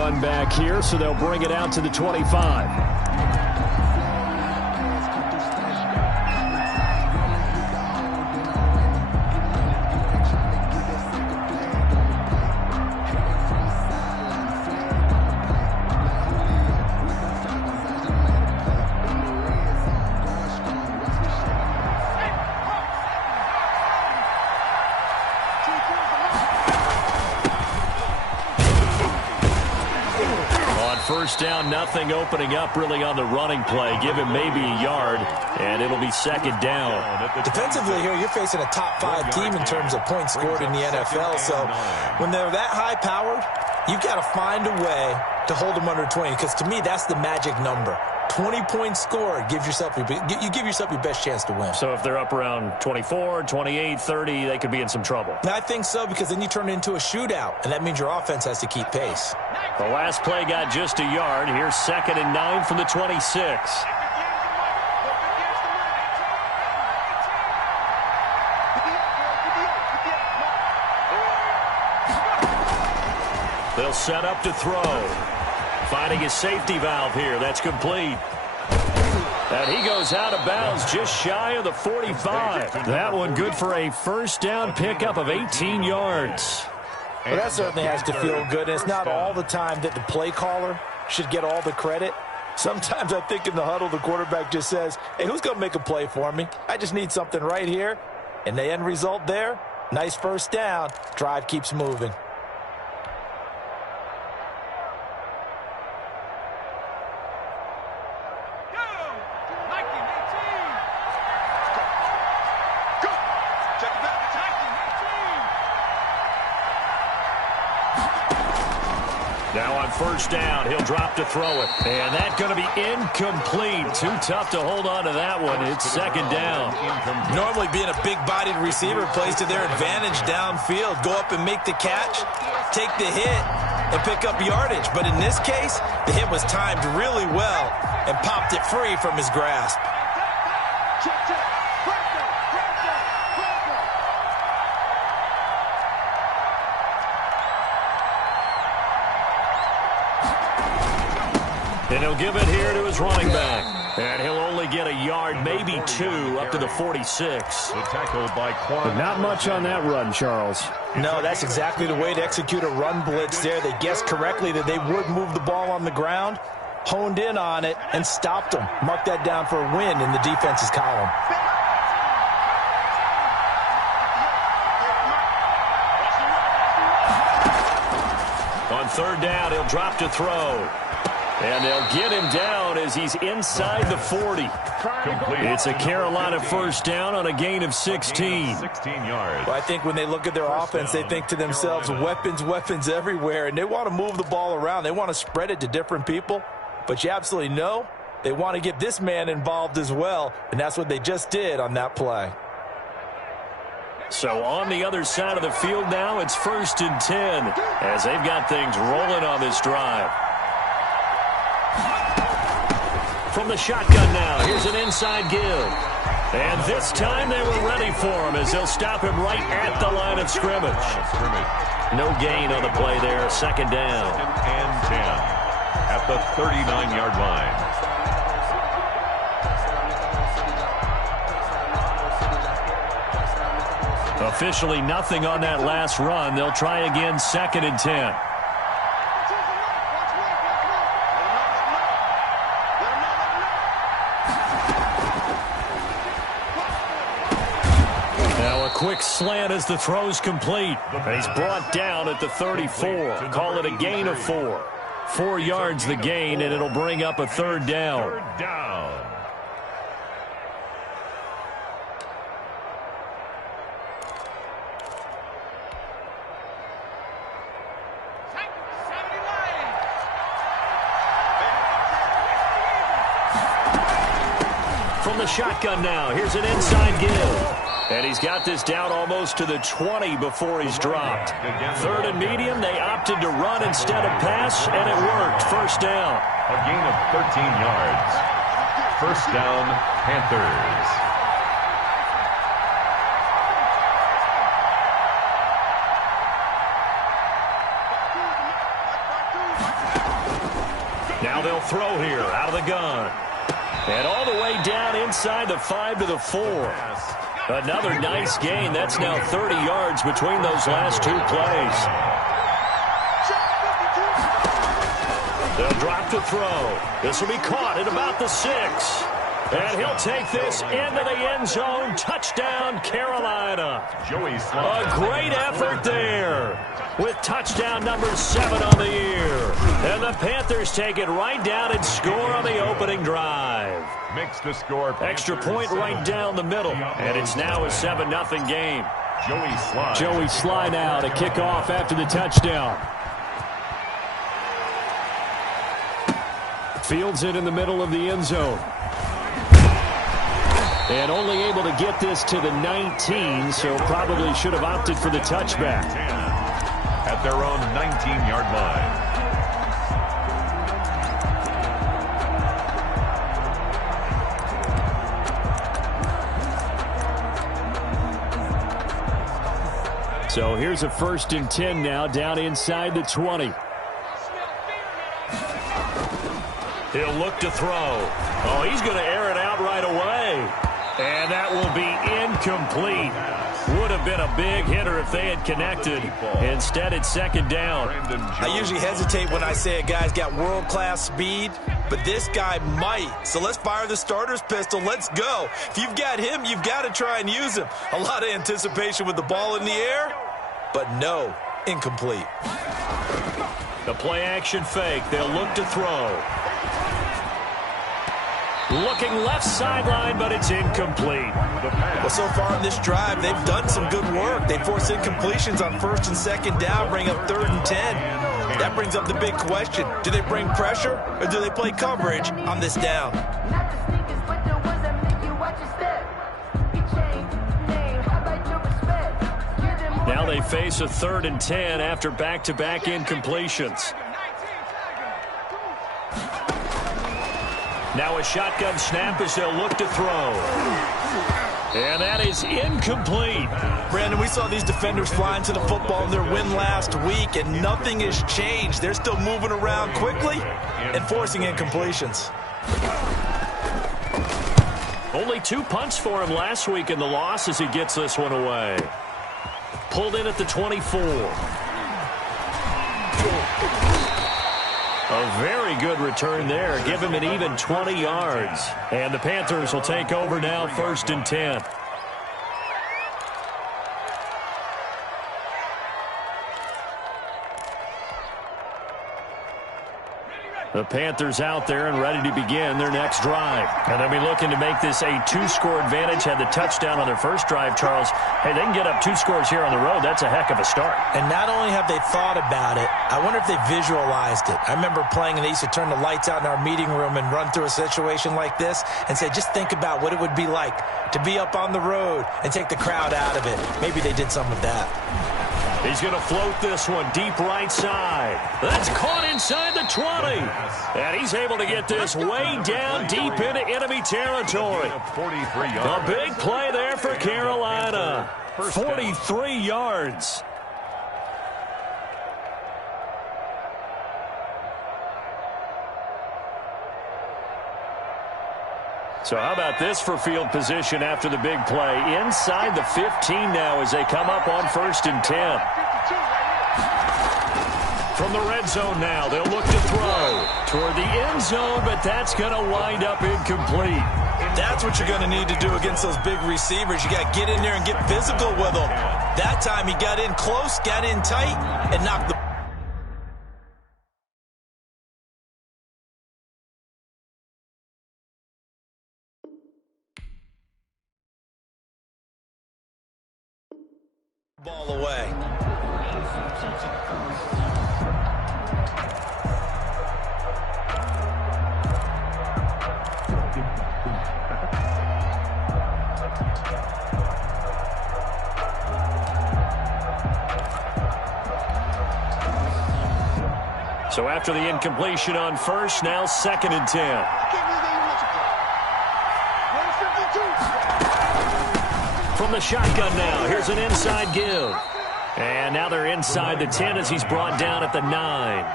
run back here, so they'll bring it out to the 25. First down, nothing opening up really on the running play. Give him maybe a yard, and it'll be second down. Defensively here, you're facing a top-5 team in terms of points scored in the NFL. So when they're that high-powered, you've got to find a way to hold them under 20, because to me, that's the magic number. 20 points scored, you give yourself your best chance to win. So if they're up around 24, 28, 30, they could be in some trouble. I think so, because then you turn it into a shootout, and that means your offense has to keep pace. The last play got just a yard. Here's 2nd and 9 from the 26. They'll set up to throw. Finding his safety valve here. That's complete. And he goes out of bounds just shy of the 45. That one good for a first down pickup of 18 yards. Well, that certainly has to feel good. And it's not all the time that the play caller should get all the credit. Sometimes I think in the huddle, the quarterback just says, hey, who's going to make a play for me? I just need something right here. And the end result there, nice first down. Drive keeps moving. First down, he'll drop to throw it. And that's going to be incomplete. Too tough to hold on to that one. It's second down. Normally being a big-bodied receiver plays to their advantage downfield. Go up and make the catch, take the hit, and pick up yardage. But in this case, the hit was timed really well and popped it free from his grasp. And he'll give it here to his running back. And he'll only get a yard, maybe 2, up to the 46. But not much on that run, Charles. No, that's exactly the way to execute a run blitz there. They guessed correctly that they would move the ball on the ground, honed in on it, and stopped them. Mark that down for a win in the defense's column. On third down, he'll drop to throw. And they'll get him down as he's inside the 40. It's a Carolina first down on a gain of 16. 16 yards. Well, I think when they look at their offense, they think to themselves, weapons everywhere, and they want to move the ball around. They want to spread it to different people, but you absolutely know they want to get this man involved as well, and that's what they just did on that play. So on the other side of the field now, it's 1st and 10 as they've got things rolling on this drive. From the shotgun now, here's an inside give. And this time they were ready for him as they'll stop him right at the line of scrimmage. No gain on the play there, 2nd down. 2nd and 10 at the 39-yard line. Officially nothing on that last run. They'll try again, 2nd and 10. Quick slant as the throw's complete. He's brought down at the 34. Call it a gain of 4. 4 yards the gain, and it'll bring up a 3rd down. Third down. From the shotgun now, here's an inside give. And he's got this down almost to the 20 before he's dropped. 3rd and medium, they opted to run instead of pass, and it worked. First down. A gain of 13 yards. First down, Panthers. Now they'll throw here out of the gun. And all the way down inside the 5 to the 4. Another nice gain. That's now 30 yards between those last two plays. They'll drop to throw. This will be caught at about the 6. And he'll take this into the end zone. Touchdown, Carolina. A great effort there with touchdown number 7 on the year. And the Panthers take it right down and score on the opening drive. Makes the score. Extra point right down the middle. And it's now a 7-0 game. Joey Sly now to kick off after the touchdown. Fields it in the middle of the end zone. And only able to get this to the 19, so probably should have opted for the touchback. At their own 19-yard line. So here's a 1st and 10 now down inside the 20. He'll look to throw. Oh, he's going to air it out right away. And that will be incomplete. Would have been a big hitter if they had connected. Instead, it's 2nd down. I usually hesitate when I say a guy's got world-class speed, but this guy might. So let's fire the starter's pistol. Let's go. If you've got him, you've got to try and use him. A lot of anticipation with the ball in the air, but no, incomplete. The play-action fake. They'll look to throw. Looking left sideline, but it's incomplete. Well, so far in this drive, they've done some good work. They force incompletions on 1st and 2nd down, bring up 3rd and 10. That brings up the big question. Do they bring pressure, or do they play coverage on this down? Now they face a 3rd and 10 after back-to-back incompletions. Now a shotgun snap as they'll look to throw. And that is incomplete. Brandon, we saw these defenders flying to the football in their win last week, and nothing has changed. They're still moving around quickly and forcing incompletions. Only 2 punts for him last week in the loss as he gets this one away. Pulled in at the 24. A very good return there. Give him an even 20 yards. And the Panthers will take over now, 1st and 10. The Panthers out there and ready to begin their next drive. And they'll be looking to make this a 2-score advantage. Had the touchdown on their first drive, Charles. Hey, they can get up 2 scores here on the road. That's a heck of a start. And not only have they thought about it, I wonder if they visualized it. I remember playing, and they used to turn the lights out in our meeting room and run through a situation like this and say, just think about what it would be like to be up on the road and take the crowd out of it. Maybe they did some of that. He's going to float this one deep right side. That's caught inside the 20. And he's able to get this way down deep into enemy territory. A big play there for Carolina. 43 yards. So how about this for field position after the big play? Inside the 15 now as they come up on 1st and 10. From the red zone now, they'll look to throw toward the end zone, but that's going to wind up incomplete. That's what you're going to need to do against those big receivers. You got to get in there and get physical with them. That time he got in close, got in tight, and knocked the ball away. So after the incompletion on 1st, now 2nd and 10. From the shotgun now, here's an inside give. And now they're inside the 10 as he's brought down at the 9.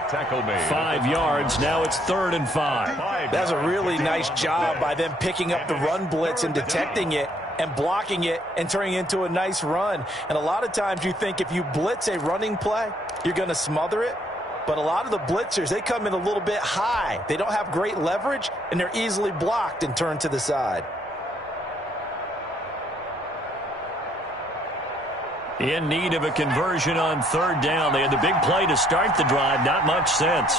Tackle made. 5 yards. Now it's 3rd and 5. That's a really nice job by them picking up the run blitz and detecting it and blocking it and turning it into a nice run. And a lot of times you think if you blitz a running play, you're going to smother it. But a lot of the blitzers, they come in a little bit high. They don't have great leverage, and they're easily blocked and turned to the side. In need of a conversion on 3rd down. They had the big play to start the drive. Not much sense.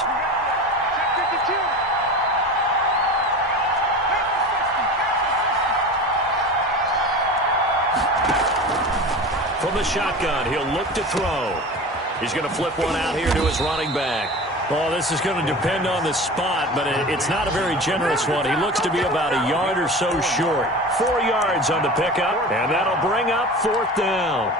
From the shotgun, he'll look to throw. He's going to flip one out here to his running back. Well, this is going to depend on the spot, but it's not a very generous one. He looks to be about a yard or so short. 4 yards on the pickup, and that'll bring up 4th down.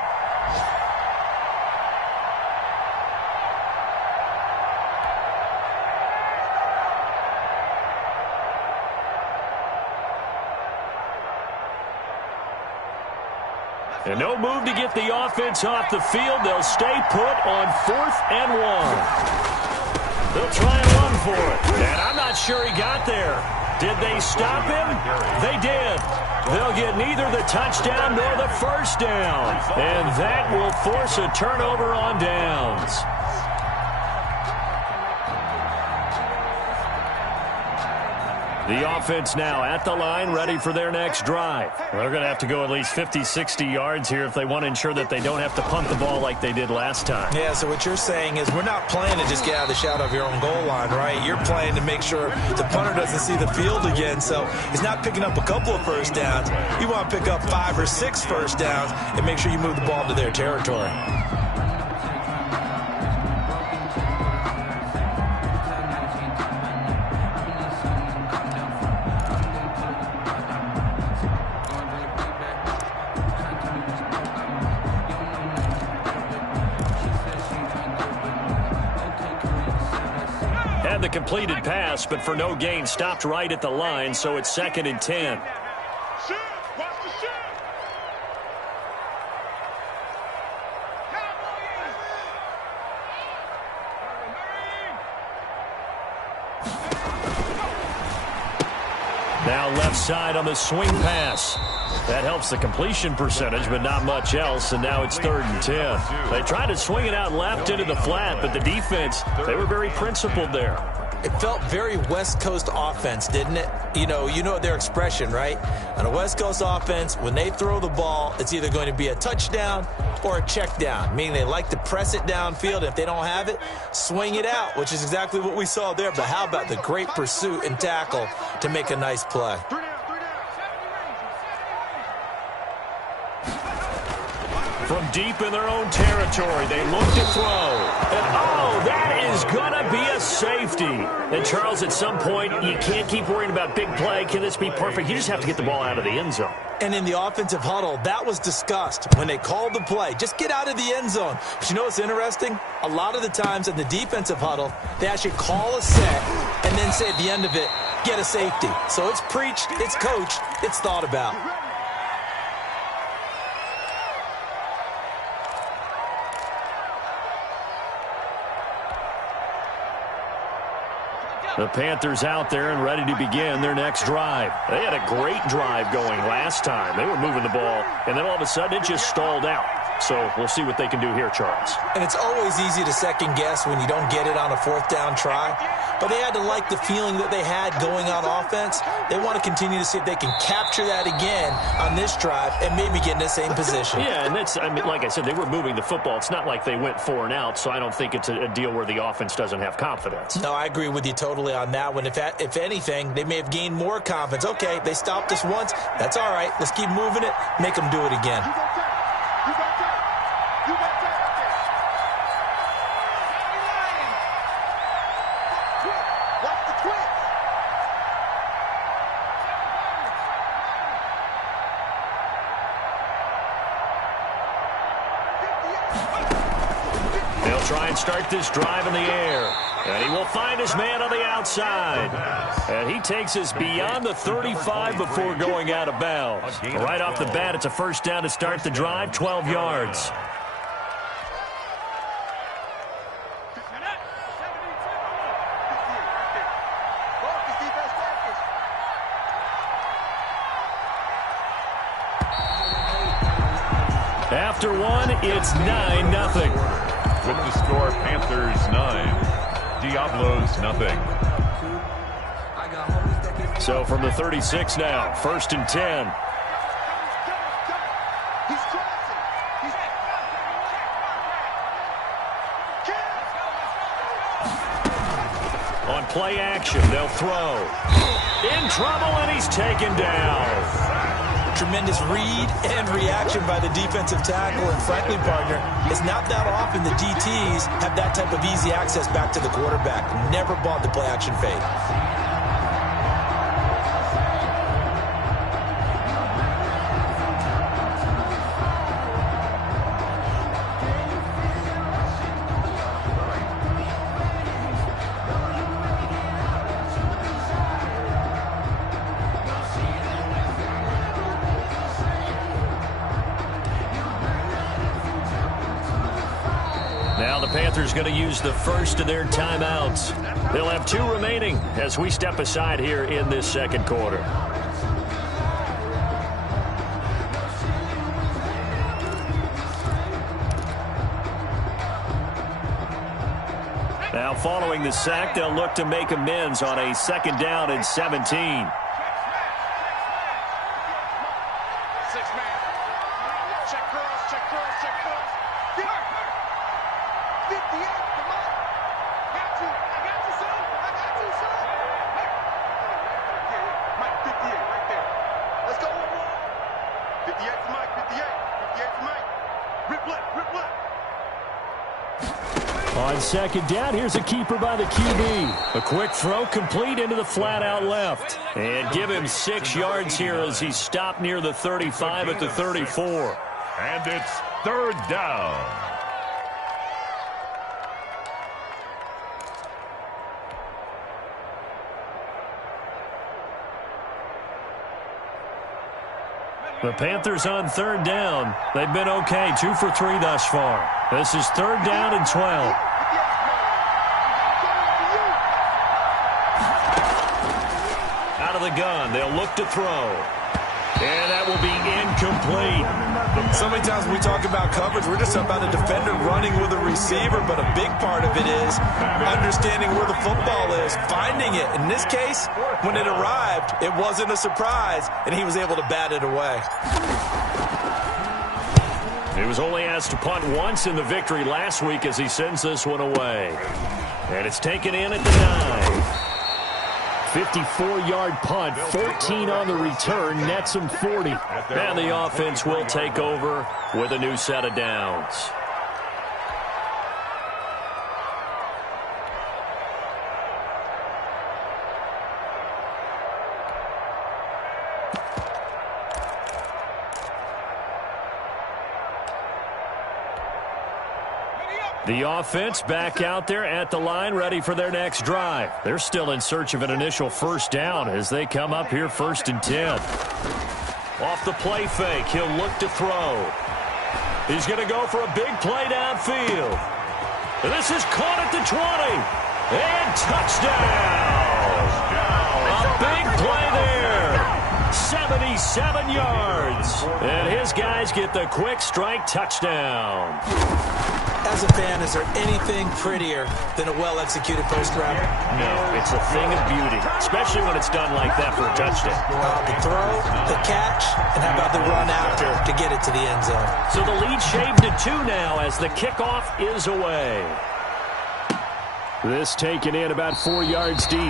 And no move to get the offense off the field. They'll stay put on 4th and 1. They'll try and run for it. And I'm not sure he got there. Did they stop him? They did. They'll get neither the touchdown nor the 1st down. And that will force a turnover on downs. The offense now at the line, ready for their next drive. They're going to have to go at least 50, 60 yards here if they want to ensure that they don't have to punt the ball like they did last time. Yeah, so what you're saying is we're not playing to just get out of the shadow of your own goal line, right? You're playing to make sure the punter doesn't see the field again. So he's not picking up a couple of 1st downs. You want to pick up 5 or 6 1st downs and make sure you move the ball into their territory. The completed pass, but for no gain, stopped right at the line, so it's 2nd and 10. Now left side on the swing pass. That helps the completion percentage, but not much else, and now it's 3rd and 10. They tried to swing it out left into the flat, but the defense, they were very principled there. It felt very West Coast offense, didn't it? You know their expression, right? On a West Coast offense, when they throw the ball, it's either going to be a touchdown or a check down, meaning they like to press it downfield. If they don't have it, swing it out, which is exactly what we saw there. But how about the great pursuit and tackle to make a nice play? From deep in their own territory, they look to throw. And, oh, that is going to be a safety. And, Charles, at some point, you can't keep worrying about big play. Can this be perfect? You just have to get the ball out of the end zone. And in the offensive huddle, that was discussed when they called the play. Just get out of the end zone. But you know what's interesting? A lot of the times in the defensive huddle, they actually call a set and then say at the end of it, get a safety. So it's preached, it's coached, it's thought about. The Panthers out there and ready to begin their next drive. They had a great drive going last time. They were moving the ball, and then all of a sudden it just stalled out. So we'll see what they can do here, Charles. And it's always easy to second guess when you don't get it on a 4th down try. But they had to like the feeling that they had going on offense. They want to continue to see if they can capture that again on this drive and maybe get in the same position. Yeah, and that's, I mean, like I said, they were moving the football. It's not like they went 4 and out, so I don't think it's a deal where the offense doesn't have confidence. No, I agree with you totally on that one. If anything, they may have gained more confidence. Okay, they stopped us once. That's all right. Let's keep moving it. Make them do it again. Try and start this drive in the air. And he will find his man on the outside. And he takes us beyond the 35 before going out of bounds. Right off the bat, it's a 1st down to start the drive, 12 yards. After one, it's 9-0. With the score, Panthers 9, Diablos 0. So from the 36 now, 1st and 10. On play action, they'll throw. In trouble, and he's taken down. Tremendous read and reaction by the defensive tackle. And frankly, partner, it's not that often the DTs have that type of easy access back to the quarterback. Never bought the play action fade. Now the Panthers going to use the first of their timeouts. They'll have 2 remaining as we step aside here in this second quarter. Now following the sack, they'll look to make amends on a 2nd down and 17. On 2nd down, here's a keeper by the QB. A quick throw complete into the flat out left. And give him 6 yards here as he's stopped near the 35 at the 34. And it's 3rd down. The Panthers on 3rd down. They've been okay, 2 for 3 thus far. This is 3rd down and 12. Out of the gun, they'll look to throw. And that will be incomplete. So many times when we talk about coverage, we're just about a defender running with a receiver, but a big part of it is understanding where the football is, finding it. In this case, when it arrived, it wasn't a surprise, and he was able to bat it away. He was only asked to punt once in the victory last week as he sends this one away. And it's taken in at the 9. 54-yard punt, 14 on the return, nets him 40. And the offense will take over with a new set of downs. The offense back out there at the line, ready for their next drive. They're still in search of an initial 1st down as they come up here 1st and 10. Off the play fake, he'll look to throw. He's going to go for a big play downfield. And this is caught at the 20. And touchdown! A big play there. 77 yards. And his guys get the quick strike touchdown. As a fan, is there anything prettier than a well-executed post route? No, it's a thing of beauty, especially when it's done like that for a touchdown. The throw, the catch, and how about the run after to get it to the end zone? So the lead shaved to 2 now as the kickoff is away. This taken in about 4 yards deep,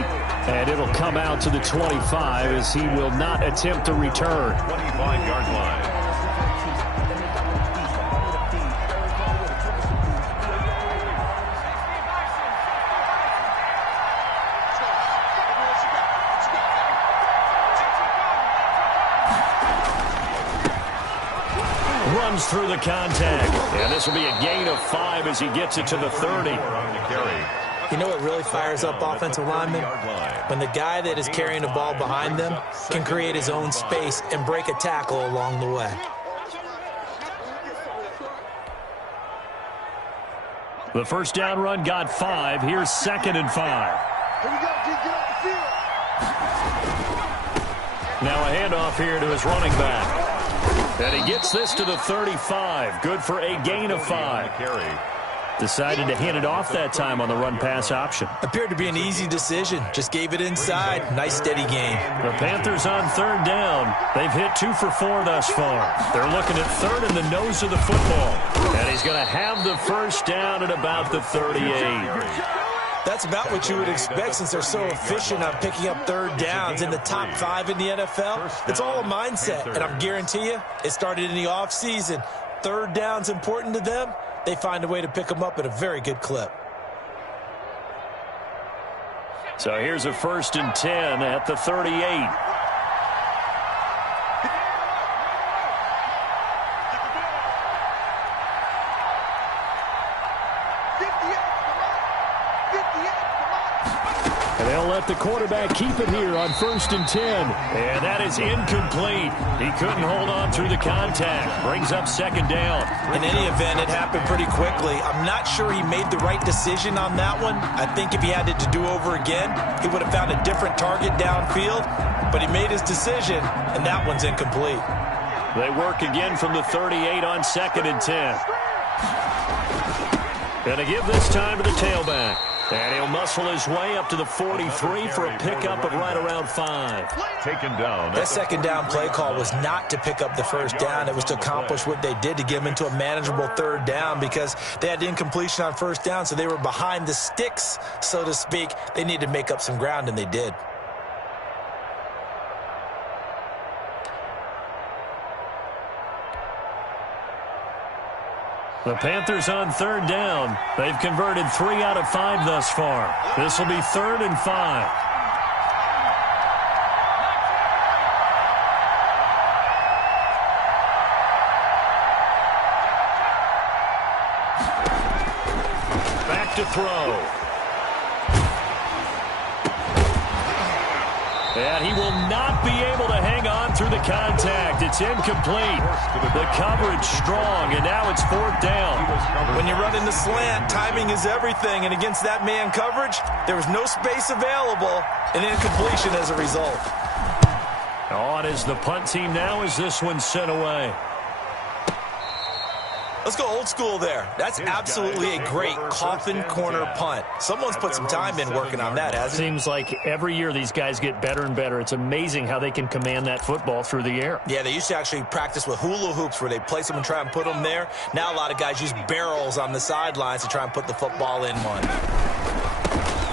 and it'll come out to the 25 as he will not attempt to return. 25-yard line. Runs through the contact, and this will be a gain of 5 as he gets it to the 30. You know what really fires up offensive linemen? When the guy that is carrying the ball behind them can create his own space and break a tackle along the way. The 1st down run got 5. Here's 2nd and 5. Now a handoff here to his running back. And he gets this to the 35. Good for a gain of 5. Decided to hand it off that time on the run-pass option. Appeared to be an easy decision. Just gave it inside. Nice, steady gain. The Panthers on third down. They've hit 2 for 4 thus far. They're looking at third in the nose of the football. And he's going to have the first down at about the 38. That's about what you would expect since they're so efficient on picking up third downs in the top 5 in the NFL. It's all a mindset, and I guarantee you it started in the offseason. Third down's important to them. They find a way to pick them up at a very good clip. So here's a 1st and 10 at the 38. And they'll let the quarterback keep it here on 1st and 10. And that is incomplete. He couldn't hold on through the contact. Brings up 2nd down. In any event, it happened pretty quickly. I'm not sure he made the right decision on that one. I think if he had it to do over again, he would have found a different target downfield. But he made his decision, and that one's incomplete. They work again from the 38 on 2nd and 10. And to give this time to the tailback. And he'll muscle his way up to the 43 for a pickup of right around 5. Taken down. That 2nd down play call was not to pick up the 1st down. It was to accomplish what they did to get him into a manageable 3rd down because they had incompletion on 1st down, so they were behind the sticks, so to speak. They needed to make up some ground, and they did. The Panthers on 3rd down. They've converted 3 out of 5 thus far. This will be 3rd and 5. Back to throw. And he will not be able to hang on through the contact. It's incomplete. The coverage strong, and now it's 4th down. When you run in the slant, timing is everything, and against that man coverage, there was no space available, and incompletion as a result. On is the punt team now as this one's sent away. Let's go old school there. That's absolutely a great coffin corner punt. Someone's put some time in working on that, hasn't it? Seems like every year these guys get better and better. It's amazing how they can command that football through the air. Yeah, they used to actually practice with hula hoops where they place them and try and put them there. Now a lot of guys use barrels on the sidelines to try and put the football in one.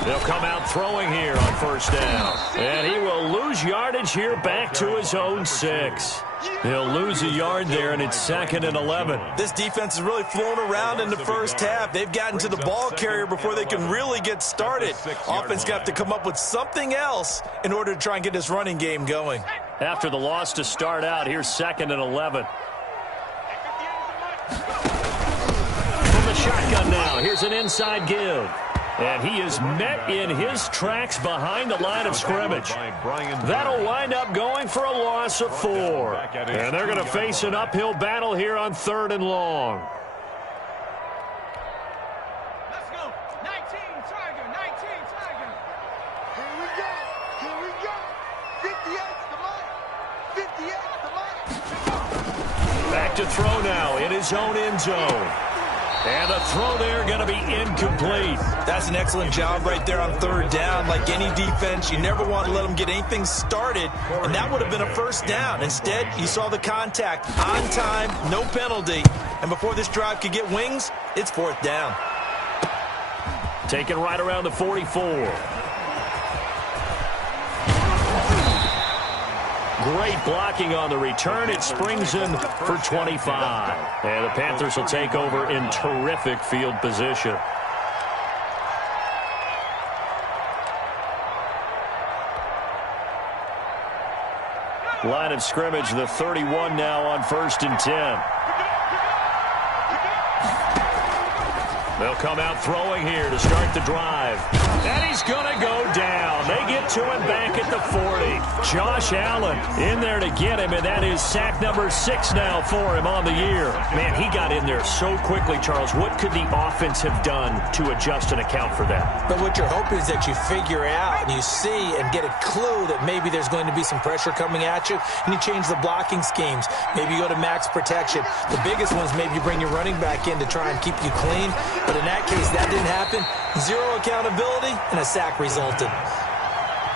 They'll come out throwing here on 1st down. And he will lose yardage here back to his own 6. He'll lose a yard there, and it's 2nd and 11. This defense is really flown around in the first half. They've gotten to the ball carrier before they can really get started. Offense got to come up with something else in order to try and get this running game going. After the loss to start out, here's 2nd and 11. From the shotgun now, here's an inside give. And he is met in his tracks behind the line of scrimmage. That'll wind up going for a loss of 4. And they're going to face an uphill battle here on 3rd and long. Let's go. 19, Tiger. 19, Tiger. Here we go. Here we go. 58's the mark. 58's the mark. Back to throw now in his own end zone. And the throw there going to be incomplete. That's an excellent job right there on 3rd down. Like any defense, you never want to let them get anything started, and that would have been a 1st down. Instead, you saw the contact on time, no penalty, and before this drive could get wings, it's 4th down. Taken right around the 44. Great blocking on the return. It springs in for 25. And the Panthers will take over in terrific field position. Line of scrimmage, the 31 now on 1st and 10. They'll come out throwing here to start the drive. And he's going to go down. They get to him back at the 40. Josh Allen in there to get him, and that is sack number 6 now for him on the year. Man, he got in there so quickly, Charles. What could the offense have done to adjust and account for that? But what you're hoping is that you figure out and you see and get a clue that maybe there's going to be some pressure coming at you, and you change the blocking schemes. Maybe you go to max protection. The biggest one is maybe you bring your running back in to try and keep you clean. But in that case, that didn't happen. Zero accountability, and a sack resulted.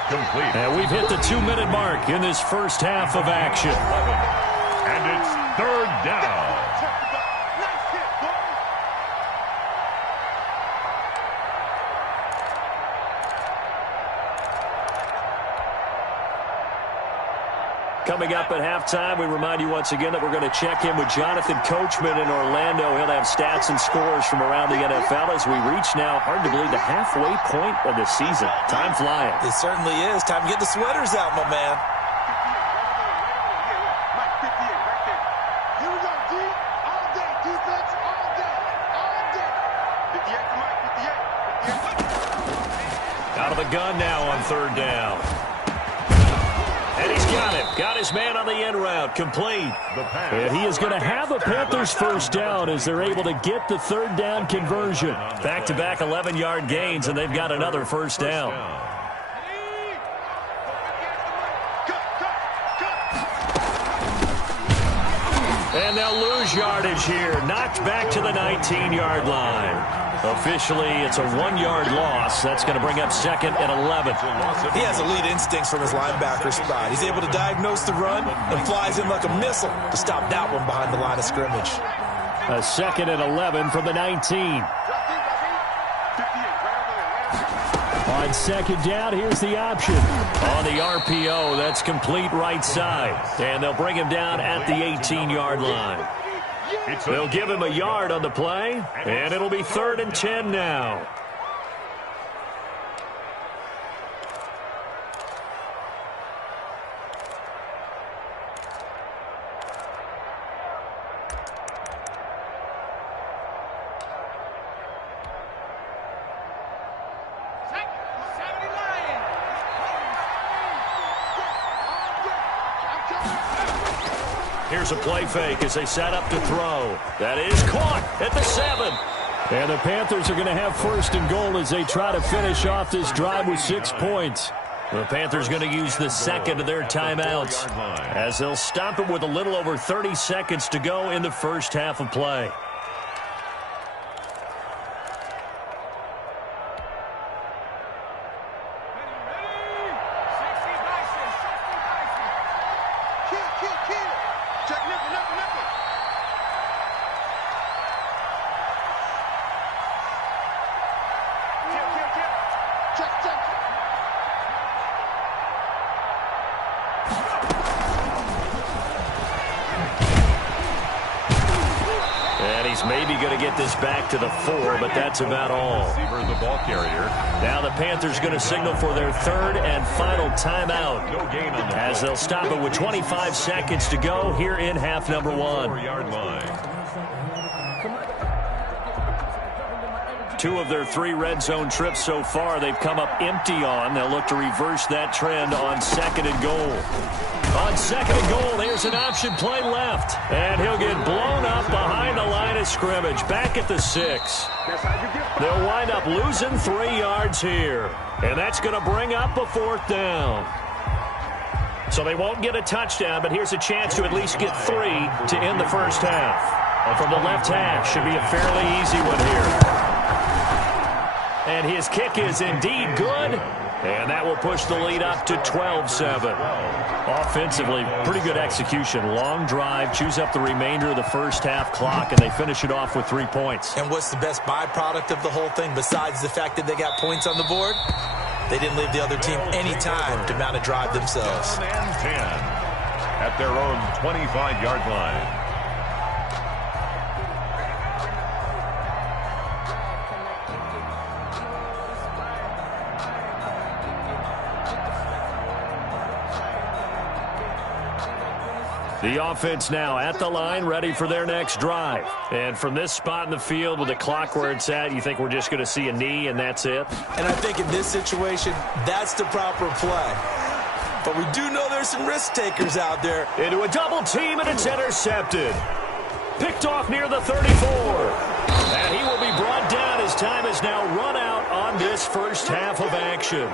Complete. And we've hit the 2-minute mark in this first half of action. And it's third down. Coming up at halftime, we remind you once again that we're going to check in with Jonathan Coachman in Orlando. He'll have stats and scores from around the NFL as we reach now, hard to believe, the halfway point of the season. Time flying. It certainly is. Time to get the sweaters out, my man. Here we go, D. All day. Defense all day. All day. 58 to Mike. 58. Out of the gun now on third down. And he's got him. Got his man on the end route. Complete. And he is going to have a Panthers first down as they're able to get the third down conversion. Back-to-back 11-yard gains, and they've got another first down. And they'll lose yardage here. Knocked back to the 19-yard line. Officially, it's a 1-yard loss. That's going to bring up second and 11. He has elite instincts from his linebacker spot. He's able to diagnose the run and flies in like a missile to stop that one behind the line of scrimmage. A second and 11 from the 19. On second down, here's the option. On the RPO, that's complete right side. And they'll bring him down at the 18-yard line. They'll give him a yard on the play, and it'll be 3rd and 10 now. Here's a play fake as they set up to throw. That is caught at the 7. And the Panthers are going to have 1st and goal as they try to finish off this drive with 6 points. The Panthers going to use the second of their timeouts as they'll stop it with a little over 30 seconds to go in the first half of play. Maybe going to get this back to the 4, but that's about all. The ball carrier. Now the Panthers going to signal for their 3rd and final timeout as they'll stop it with 25 seconds to go here in half number 1. 4-yard line. 2 of their 3 red zone trips so far they've come up empty on. They'll look to reverse that trend on 2nd and goal. On 2nd and goal, there's an option play left. And he'll get blown up behind the line of scrimmage. Back at the 6. They'll wind up losing 3 yards here. And that's going to bring up a 4th down. So they won't get a touchdown, but here's a chance to at least get 3 to end the first half. From the left hash, should be a fairly easy one here. And his kick is indeed good. And that will push the lead up to 12-7. Offensively, pretty good execution. Long drive, chews up the remainder of the first half clock, and they finish it off with 3 points. And what's the best byproduct of the whole thing besides the fact that they got points on the board? They didn't leave the other team any time to mount a drive themselves. 7 and 10 at their own 25-yard line. The offense now at the line, ready for their next drive. And from this spot in the field with the clock where it's at, you think we're just going to see a knee and that's it? And I think in this situation, that's the proper play. But we do know there's some risk takers out there. Into a double team, and it's intercepted. Picked off near the 34. And he will be brought down as time has now run out on this first half of action.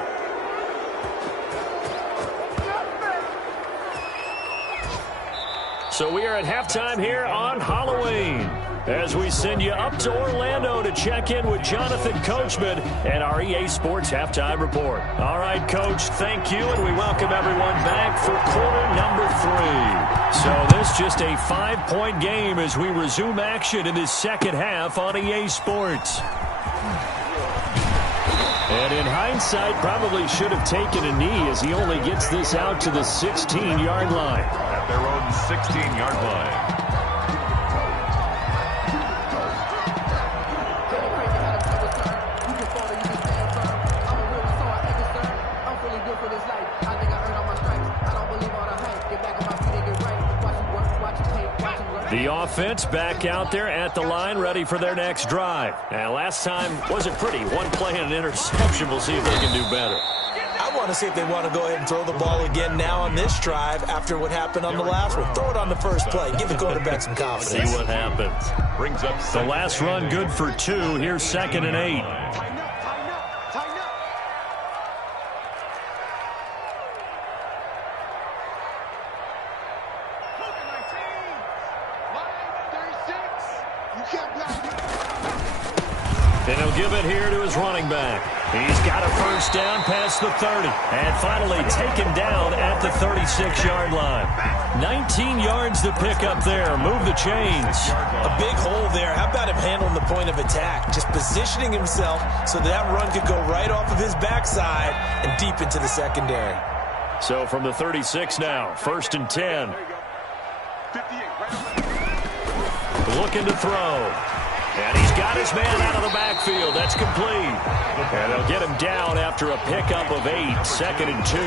So we are at halftime here on Halloween as we send you up to Orlando to check in with Jonathan Coachman and our EA Sports Halftime Report. All right, Coach, thank you, and we welcome everyone back for quarter number 3. So this just a 5-point game as we resume action in this second half on EA Sports. And in hindsight, probably should have taken a knee as he only gets this out to the 16-yard line. At their own 16-yard line. The offense back out there at the line, ready for their next drive. And last time wasn't pretty. One play and an interception. We'll see if they can do better. I want to see if they want to go ahead and throw the ball again now on this drive after what happened on the last one. Throw it on the first play. Give the quarterback some confidence. See what happens. Brings up the last run good for 2. Here's 2nd and 8. And he'll give it here to his running back. He's got a first down past the 30. And finally taken down at the 36-yard line. 19 yards to pick up there. Move the chains. A big hole there. How about him handling the point of attack? Just positioning himself so that run could go right off of his backside and deep into the secondary. So from the 36 now, 1st and 10. Looking to throw. And he's got his man out of the backfield. That's complete. And they'll get him down after a pickup of 8. 2nd and 2.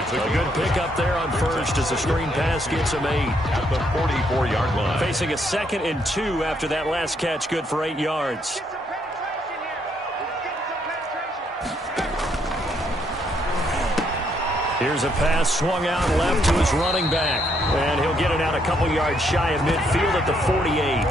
It's a good pickup there on first as the screen pass gets him 8. At the 44-yard line. Facing a 2nd and 2 after that last catch, good for 8 yards. Here's a pass swung out left to his running back. And he'll get it out a couple yards shy of midfield at the 48.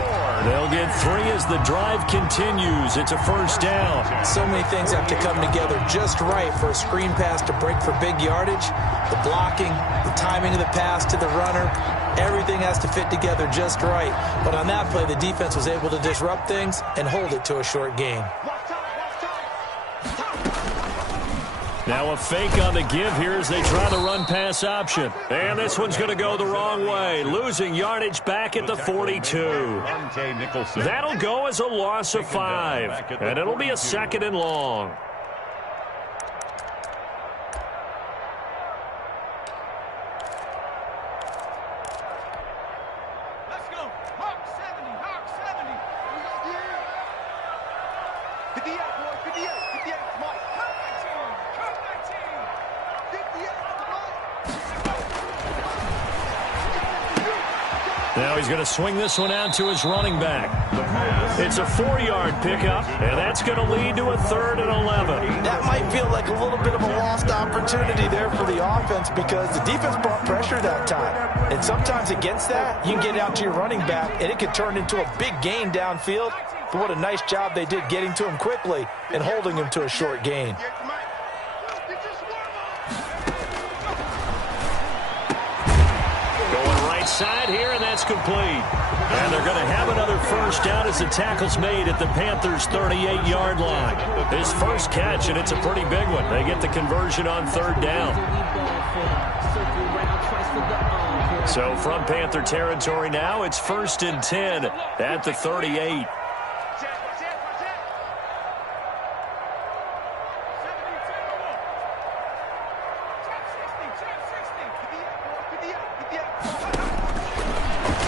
They'll get 3 as the drive continues. It's a first down. So many things have to come together just right for a screen pass to break for big yardage. The blocking, the timing of the pass to the runner, everything has to fit together just right. But on that play, the defense was able to disrupt things and hold it to a short gain. Now a fake on the give here as they try the run-pass option. And this one's going to go the wrong way. Losing yardage back at the 42. That'll go as a loss of 5. And it'll be a 2nd and long. Let's go. Hawk 70. Hawk 70. 58, boy. 58. 58. Mike. Come 19. Come 19. 58. Now he's going to swing this one out to his running back. It's a 4-yard pickup, and that's going to lead to a 3rd and 11. That might feel like a little bit of a lost opportunity there for the offense because the defense brought pressure that time. And sometimes against that, you can get out to your running back, and it can turn into a big gain downfield. But what a nice job they did getting to him quickly and holding him to a short gain. Side here, and that's complete. And they're going to have another first down as the tackle's made at the Panthers' 38-yard line. His first catch, and it's a pretty big one. They get the conversion on 3rd down. So from Panther territory now, it's 1st and 10 at the 38.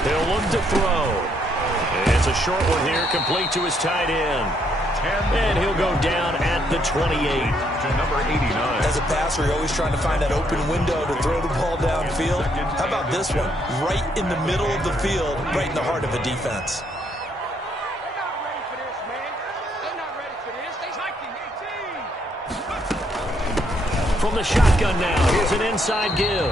He'll look to throw. It's a short one here, complete to his tight end. And he'll go down at the 28. To number 89. as a passer, you're always trying to find that open window to throw the ball downfield. How about this one? Right in the middle of the field, right in the heart of a defense. They're not ready for this, man. They're not ready for this. They like the 18. From the shotgun now, here's an inside give.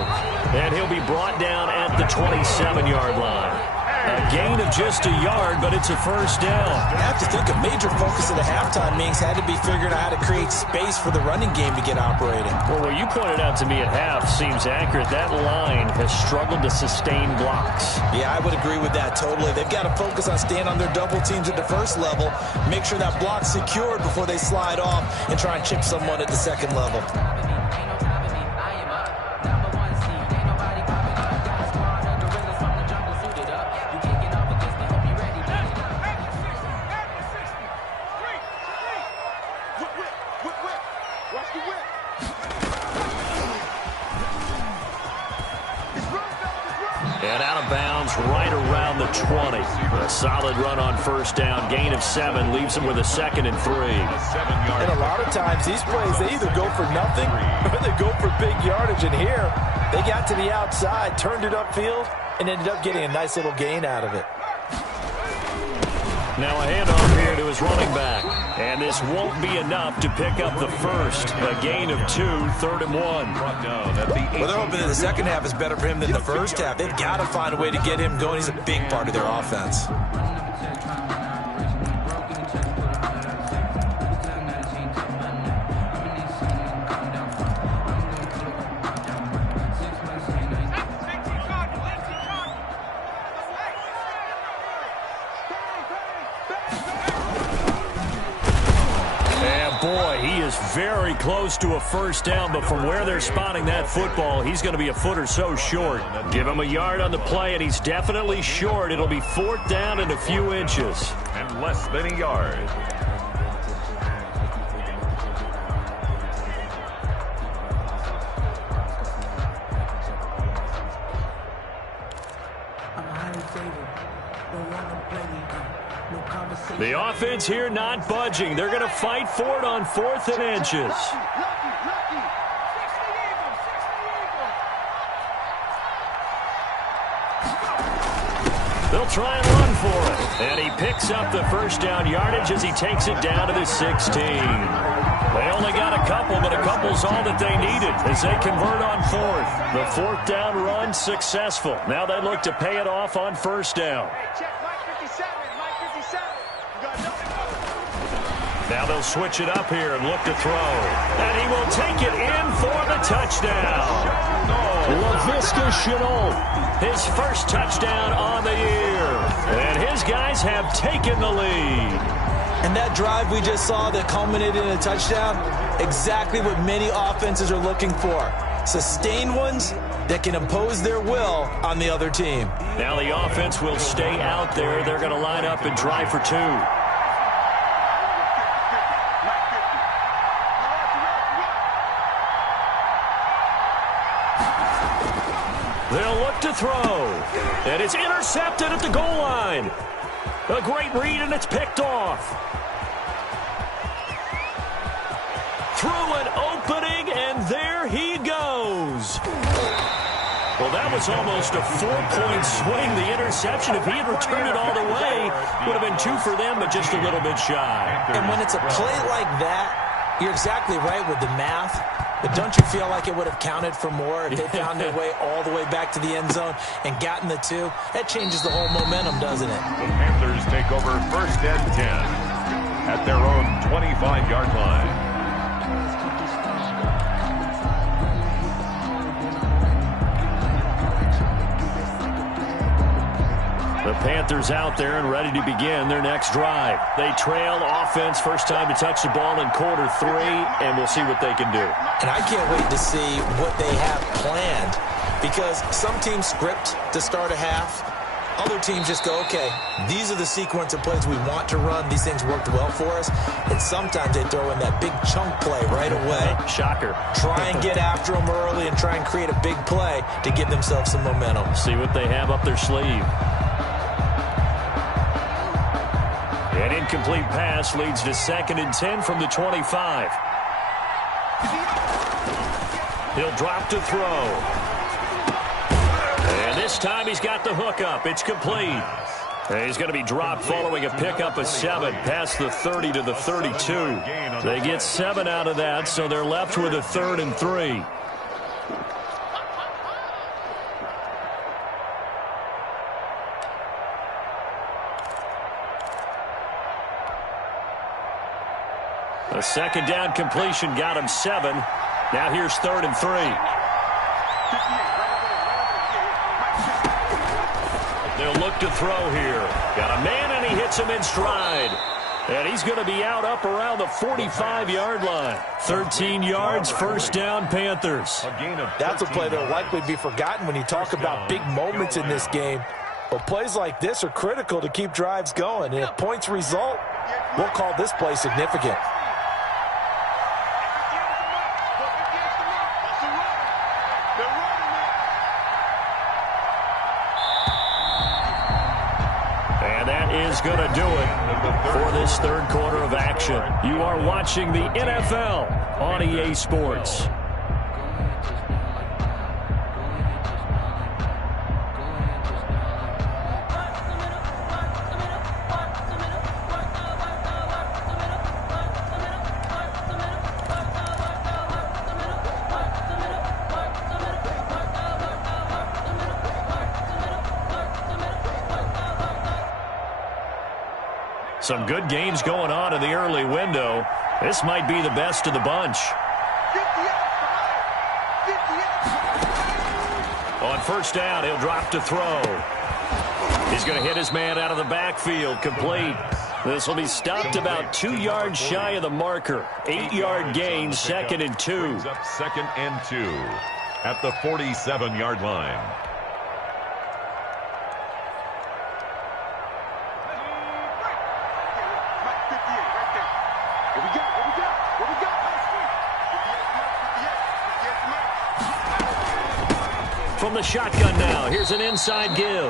And he'll be brought down at the 27-yard line. A gain of just a yard, but it's a first down. I have to think a major focus of the halftime meetings had to be figuring out how to create space for the running game to get operating. Well, what you pointed out to me at half seems accurate. That line has struggled to sustain blocks. Yeah, I would agree with that totally. They've got to focus on staying on their double teams at the first level, make sure that block's secured before they slide off and try and chip someone at the second level. And out of bounds right around the 20. A solid run on first down. Gain of 7 leaves them with a 2nd and 3. And a lot of times these plays, they either go for nothing or they go for big yardage. And here, they got to the outside, turned it upfield, and ended up getting a nice little gain out of it. Now a handoff here to his running back. And this won't be enough to pick up the first. A gain of 2, 3rd and 1. Well, they're hoping that the second half is better for him than the first half. They've got to find a way to get him going. He's a big part of their offense. Very close to a first down, but from where they're spotting that football, he's going to be a foot or so short. Give him a yard on the play, and he's definitely short. It'll be 4th down and a few inches. And less than a yard. The offense here not budging. They're going to fight for it on 4th and inches. They'll try and run for it. And he picks up the first down yardage as he takes it down to the 16. They only got a couple, but a couple's all that they needed as they convert on 4th. The 4th down run successful. Now they look to pay it off on first down. Now they'll switch it up here and look to throw. And he will take it in for the touchdown. LaVisca Chenault, his first touchdown on the year. And his guys have taken the lead. And that drive we just saw that culminated in a touchdown, exactly what many offenses are looking for. Sustained ones that can impose their will on the other team. Now the offense will stay out there. They're going to line up and try for 2. They'll look to throw. And it's intercepted at the goal line. A great read, and it's picked off. Through an opening, and there he goes. Well, that was almost a 4-point swing. The interception, if he had returned it all the way, would have been 2 for them, but just a little bit shy. And when it's a play like that, you're exactly right with the math. But don't you feel like it would have counted for more if they found their way all the way back to the end zone and gotten the 2? That changes the whole momentum, doesn't it? The Panthers take over 1st and 10 at their own 25-yard line. The Panthers out there and ready to begin their next drive. They trail offense, first time to touch the ball in quarter 3, and we'll see what they can do. And I can't wait to see what they have planned, because some teams script to start a half. Other teams just go, okay, these are the sequence of plays we want to run. These things worked well for us. And sometimes they throw in that big chunk play right away. Shocker. Try and get after them early and try and create a big play to give themselves some momentum. See what they have up their sleeve. An incomplete pass leads to 2nd and 10 from the 25. He'll drop to throw. And this time he's got the hook up. It's complete. And he's going to be dropped following a pickup of 7 past the 30 to the 32. They get 7 out of that, so they're left with a 3rd and 3. A second down completion got him 7. Now here's 3rd and 3. They'll look to throw here. Got a man, and he hits him in stride. And he's going to be out up around the 45-yard line. 13 yards, first down, Panthers. That's a play that will likely be forgotten when you talk about big moments in this game. But plays like this are critical to keep drives going. And if points result, we'll call this play significant. Is going to do it for this third quarter of action. You are watching the NFL on EA Sports. Some good games going on in the early window. This might be the best of the bunch. On first down, he'll drop to throw. He's going to hit his man out of the backfield, complete. This will be stopped about 2 yards shy of the marker. 8-yard gain, 2nd and 2. Up 2nd and 2 at the 47-yard line. From the shotgun now, here's an inside give.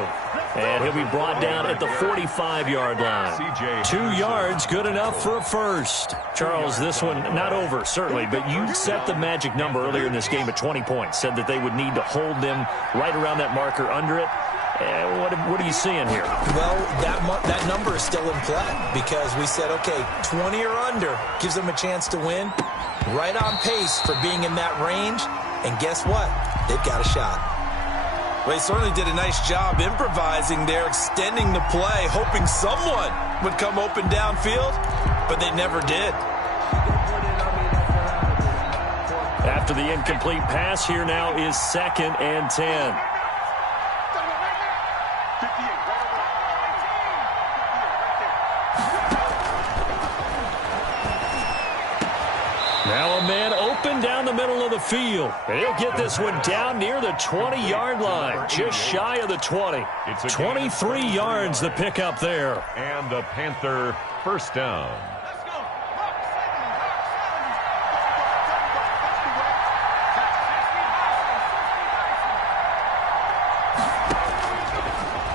And he'll be brought down at the 45-yard line. 2 yards, good enough for a first. Charles, this one not over, certainly, but you set the magic number earlier in this game at 20 points. Said that they would need to hold them right around that marker under it. What are you seeing here? Well, that number is still in play because we said, okay, 20 or under gives them a chance to win. Right on pace for being in that range. And guess what? They've got a shot. Well, he certainly did a nice job improvising there, extending the play, hoping someone would come open downfield, but they never did. After the incomplete pass, here now is 2nd and 10. Now a man open down the middle of the field. And he'll get this one down near the 20-yard line, just shy of the 20. 23 yards the pickup there. And a Panther first down.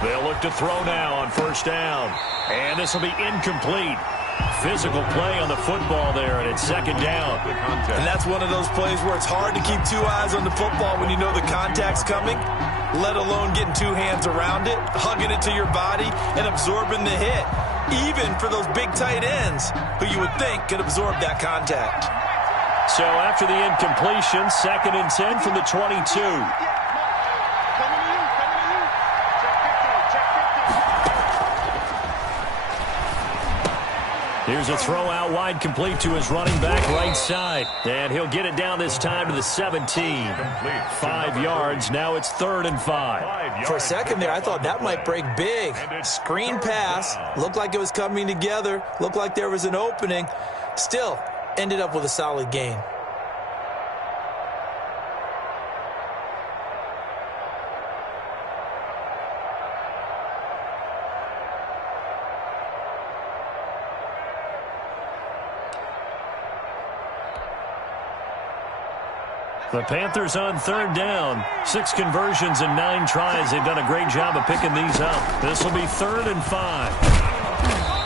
They'll look to throw now on first down. And this will be incomplete. Physical play on the football there, and it's 2nd down. And that's one of those plays where it's hard to keep 2 eyes on the football when you know the contact's coming, let alone getting 2 hands around it, hugging it to your body, and absorbing the hit, even for those big tight ends who you would think could absorb that contact. So after the incompletion, 2nd and 10 from the 22. Here's a throw out wide, complete to his running back right side. And he'll get it down this time to the 17. 5 yards. Now it's 3rd and 5. For a second there, I thought that might break big. Screen pass. Looked like it was coming together. Looked like there was an opening. Still, ended up with a solid gain. The Panthers on 3rd down. 6 conversions and 9 tries. They've done a great job of picking these up. This will be 3rd and 5.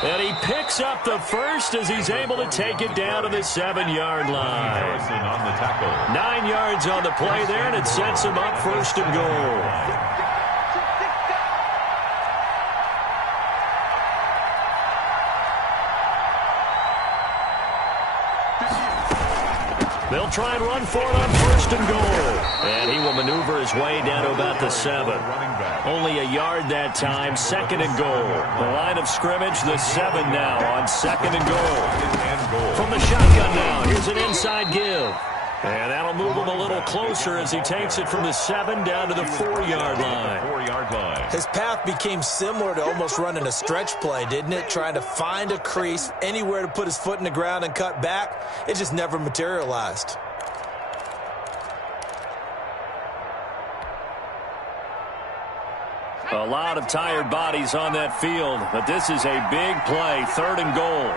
And he picks up the first as he's able to take it down to the 7-yard line. Harrison on the tackle. 9 yards on the play there, and it sets him up first and goal. They'll try and run for it on first and goal. And he will maneuver his way down to about the 7. Only a yard that time, second and goal. The line of scrimmage, the 7 now on second and goal. From the shotgun now, here's an inside give. And that'll move him a little closer as he takes it from the 7 down to the 4-yard line. His path became similar to almost running a stretch play, didn't it? Trying to find a crease, anywhere to put his foot in the ground and cut back. It just never materialized. A lot of tired bodies on that field, but this is a big play, third and goal.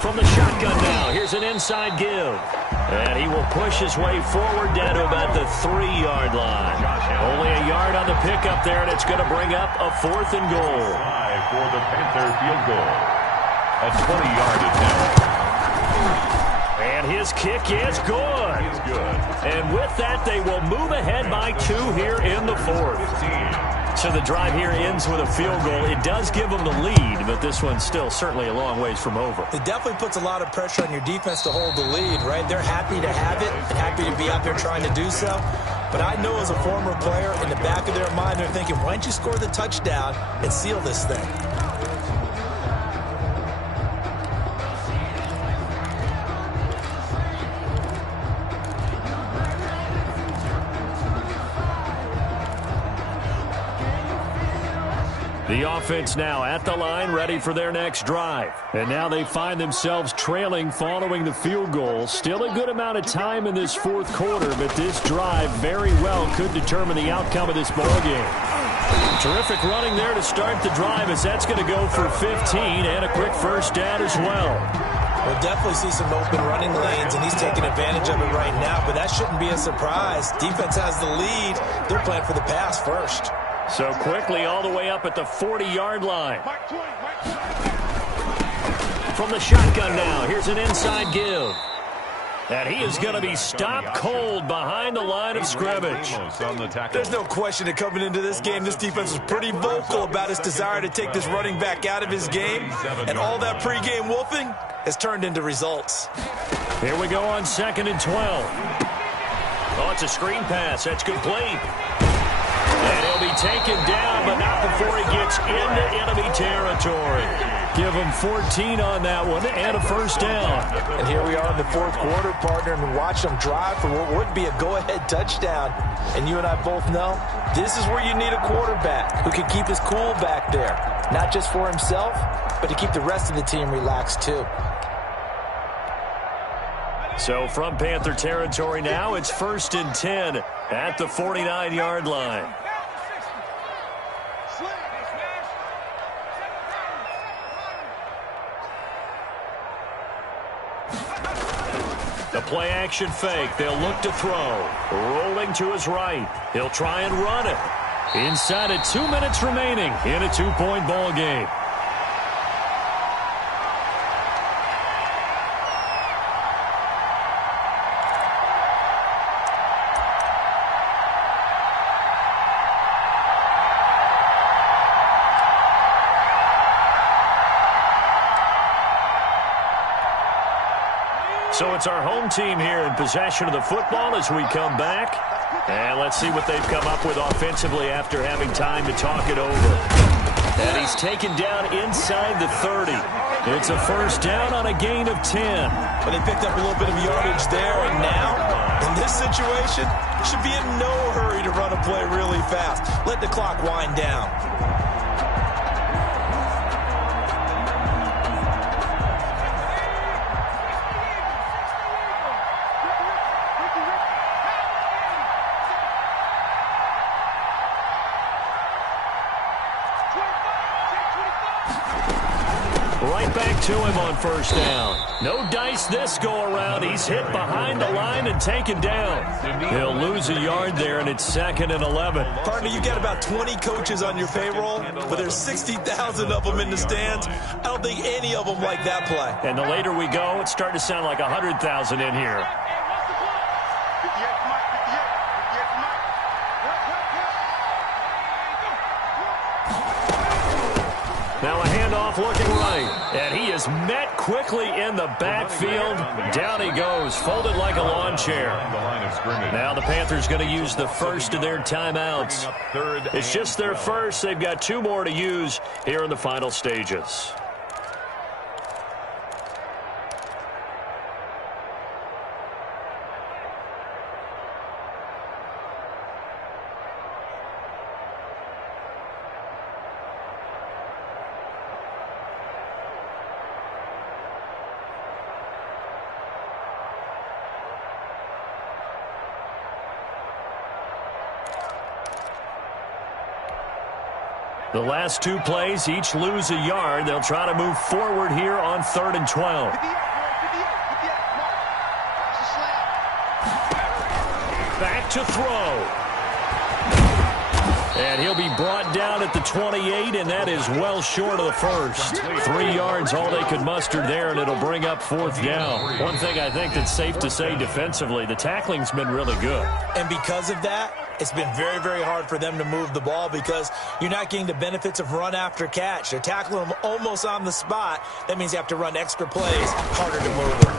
From the shotgun now, here's an inside give. And he will push his way forward down to about the 3-yard line. Only a yard on the pickup there, and it's going to bring up a fourth and goal. For the Panther field goal. A 20-yard attempt. And his kick is good. It's good. And with that, they will move ahead by 2 here in the fourth. 15. So the drive here ends with a field goal. It does give them the lead, but this one's still certainly a long ways from over. It definitely puts a lot of pressure on your defense to hold the lead, right? They're happy to have it and happy to be out there trying to do so. But I know as a former player, in the back of their mind, they're thinking, why don't you score the touchdown and seal this thing? The offense now at the line, ready for their next drive. And now they find themselves trailing following the field goal. Still a good amount of time in this fourth quarter, but this drive very well could determine the outcome of this ballgame. Terrific running there to start the drive, as that's going to go for 15 and a quick first down as well. We'll definitely see some open running lanes, and he's taking advantage of it right now, but that shouldn't be a surprise. Defense has the lead. They're playing for the pass first. So quickly all the way up at the 40-yard line. From the shotgun now, here's an inside give. And he is going to be stopped cold behind the line of scrimmage. There's no question that coming into this game, this defense was pretty vocal about its desire to take this running back out of his game. And all that pregame wolfing has turned into results. Here we go on 2nd and 12. Oh, it's a screen pass. That's complete. And he'll be taken down, but not before he gets into enemy territory. Give him 14 on that one and a first down. And here we are in the fourth quarter, partner, and watch them drive for what would be a go-ahead touchdown. And you and I both know this is where you need a quarterback who can keep his cool back there. Not just for himself, but to keep the rest of the team relaxed too. So from Panther territory now, it's 1st and 10 at the 49-yard line. The play action fake. They'll look to throw. Rolling to his right. He'll try and run it. Inside of 2 minutes remaining in a 2-point ball game. So it's our home team here in possession of the football as we come back. And let's see what they've come up with offensively after having time to talk it over. And he's taken down inside the 30. It's a first down on a gain of 10. But they picked up a little bit of yardage there, and now, in this situation, should be in no hurry to run a play really fast. Let the clock wind down. right back to him on first down. No dice this go-around. He's hit behind the line and taken down. He'll lose a yard there, and it's 2nd and 11. Partner, you've got about 20 coaches on your payroll, but there's 60,000 of them in the stands. I don't think any of them like that play. And the later we go, it's starting to sound like 100,000 in here. Now a handoff looking right, and he is met quickly in the backfield. Down he goes, folded like a lawn chair. Now the Panthers going to use the first of their timeouts. It's just their first. They've got 2 more to use here in the final stages. The last 2 plays, each lose a yard. They'll try to move forward here on 3rd and 12. Back to throw. And he'll be brought down at the 28, and that is well short of the first. 3 yards, all they could muster there, and it'll bring up 4th down. One thing I think that's safe to say defensively, the tackling's been really good. And because of that, it's been very, very hard for them to move the ball because you're not getting the benefits of run after catch. They're tackling them almost on the spot. That means you have to run extra plays, harder to move them.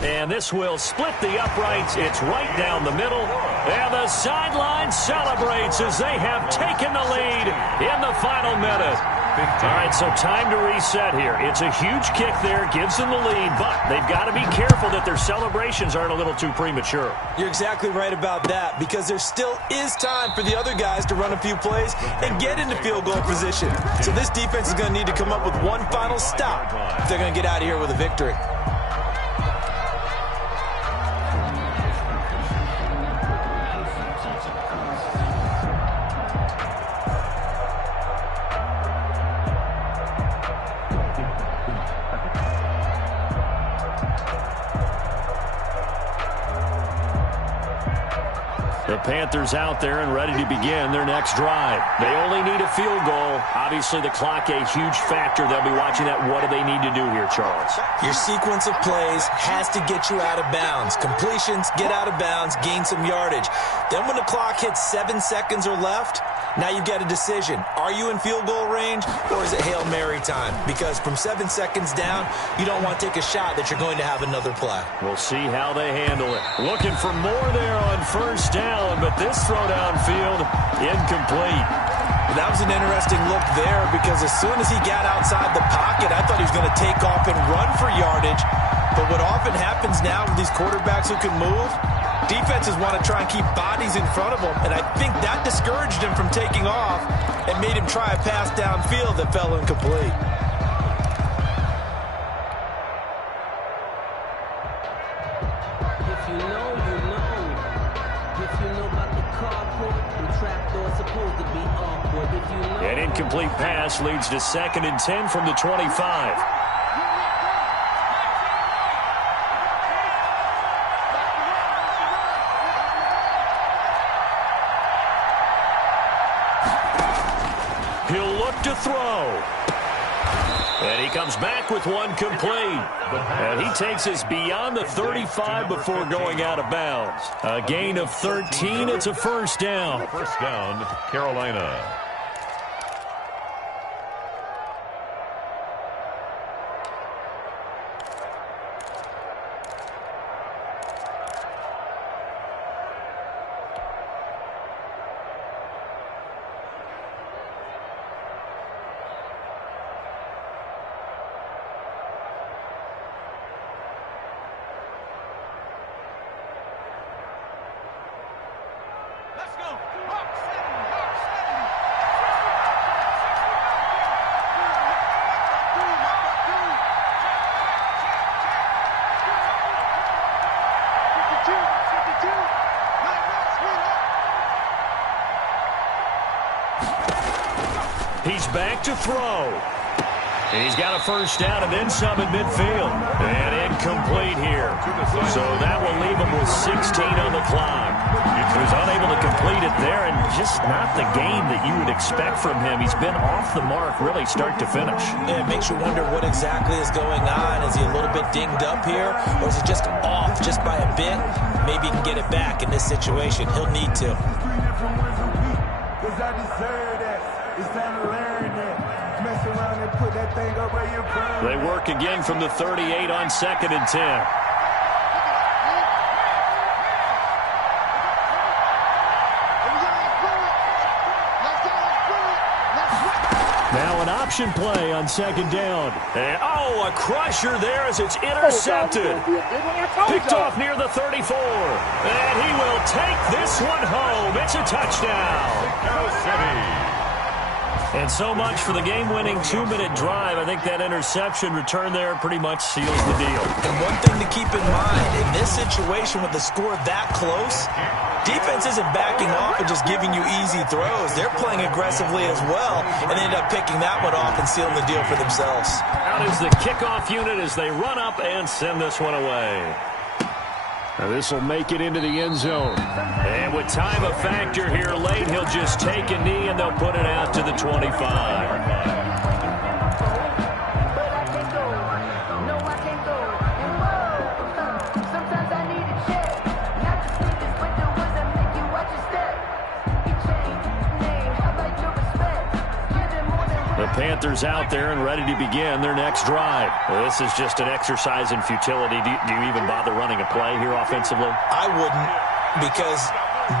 And this will split the uprights. It's right down the middle. And the sideline celebrates as they have taken the lead in the final minute. All right, so time to reset here. It's a huge kick there, gives them the lead, but they've got to be careful that their celebrations aren't a little too premature. You're exactly right about that because there still is time for the other guys to run a few plays and get into field goal position. So this defense is going to need to come up with one final stop if they're going to get out of here with a victory. The Panthers out there and ready to begin their next drive. They only need a field goal. Obviously, the clock a huge factor. They'll be watching that. What do they need to do here, Charles? Your sequence of plays has to get you out of bounds. Completions, get out of bounds, gain some yardage. Then when the clock hits 7 seconds or left, now you've got a decision. Are you in field goal range or is it Hail Mary time? Because from 7 seconds down, you don't want to take a shot that you're going to have another play. We'll see how they handle it. Looking for more there on first down, but this throw downfield incomplete. That was an interesting look there because as soon as he got outside the pocket, I thought he was going to take off and run for yardage. But what often happens now with these quarterbacks who can move, defenses want to try and keep bodies in front of them, and I think that discouraged him from taking off and made him try a pass downfield that fell incomplete. If you know, you know. If you know about the carport, the trapdoor's supposed to be awkward. If you know. An incomplete pass leads to 2nd and 10 from the 25. He'll look to throw. And he comes back with one complete. And he takes us beyond the 35 before going out of bounds. A gain of 13. It's a first down. First down, Carolina. He's back to throw. He's got a first down and then some in midfield. And incomplete here. So that will leave him with 16 on the clock. He was unable to complete it there, and just not the game that you would expect from him. He's been off the mark really start to finish. Yeah, it makes you wonder what exactly is going on. Is he a little bit dinged up here, or is it just off just by a bit? Maybe he can get it back in this situation. He'll need to. They work again from the 38 on 2nd and 10. Now an option play on 2nd down. And, a crusher there as it's intercepted. Picked off near the 34. And he will take this one home. It's a touchdown. And so much for the game-winning 2-minute drive. I think that interception return there pretty much seals the deal. And one thing to keep in mind, in this situation with the score that close, defense isn't backing off and just giving you easy throws. They're playing aggressively as well, and they end up picking that one off and sealing the deal for themselves. Out is the kickoff unit as they run up and send this one away. Now this will make it into the end zone. And with time a factor here late, he'll just take a knee and they'll put it out to the 25. The Panthers out there and ready to begin their next drive. Well, this is just an exercise in futility. Do you even bother running a play here offensively? I wouldn't, because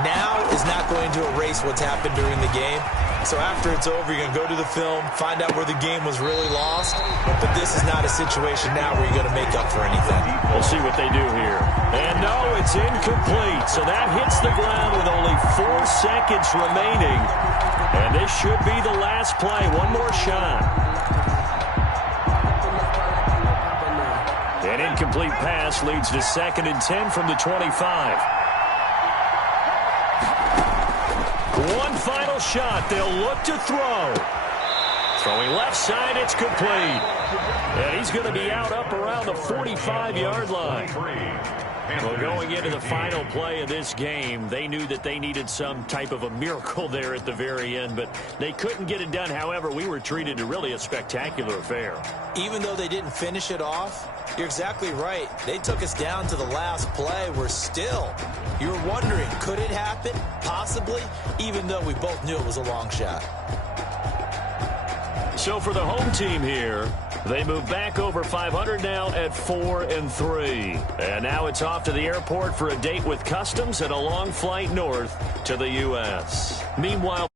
now is not going to erase what's happened during the game. So after it's over, you're going to go to the film, find out where the game was really lost. But this is not a situation now where you're going to make up for anything. We'll see what they do here. And no, it's incomplete. So that hits the ground with only 4 seconds remaining. And this should be the last play. One more shot. An incomplete pass leads to 2nd and 10 from the 25. One final shot. They'll look to throw. Throwing left side, it's complete. And he's going to be out up around the 45-yard line. Well, going into the final play of this game, they knew that they needed some type of a miracle there at the very end, but they couldn't get it done. However, we were treated to really a spectacular affair. Even though they didn't finish it off, you're exactly right. They took us down to the last play. We're still, you're wondering, could it happen? Possibly, even though we both knew it was a long shot. So for the home team here, they move back over 500 now at 4-3. And now it's off to the airport for a date with Customs and a long flight north to the U.S. Meanwhile,